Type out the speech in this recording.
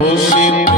পশ্চিম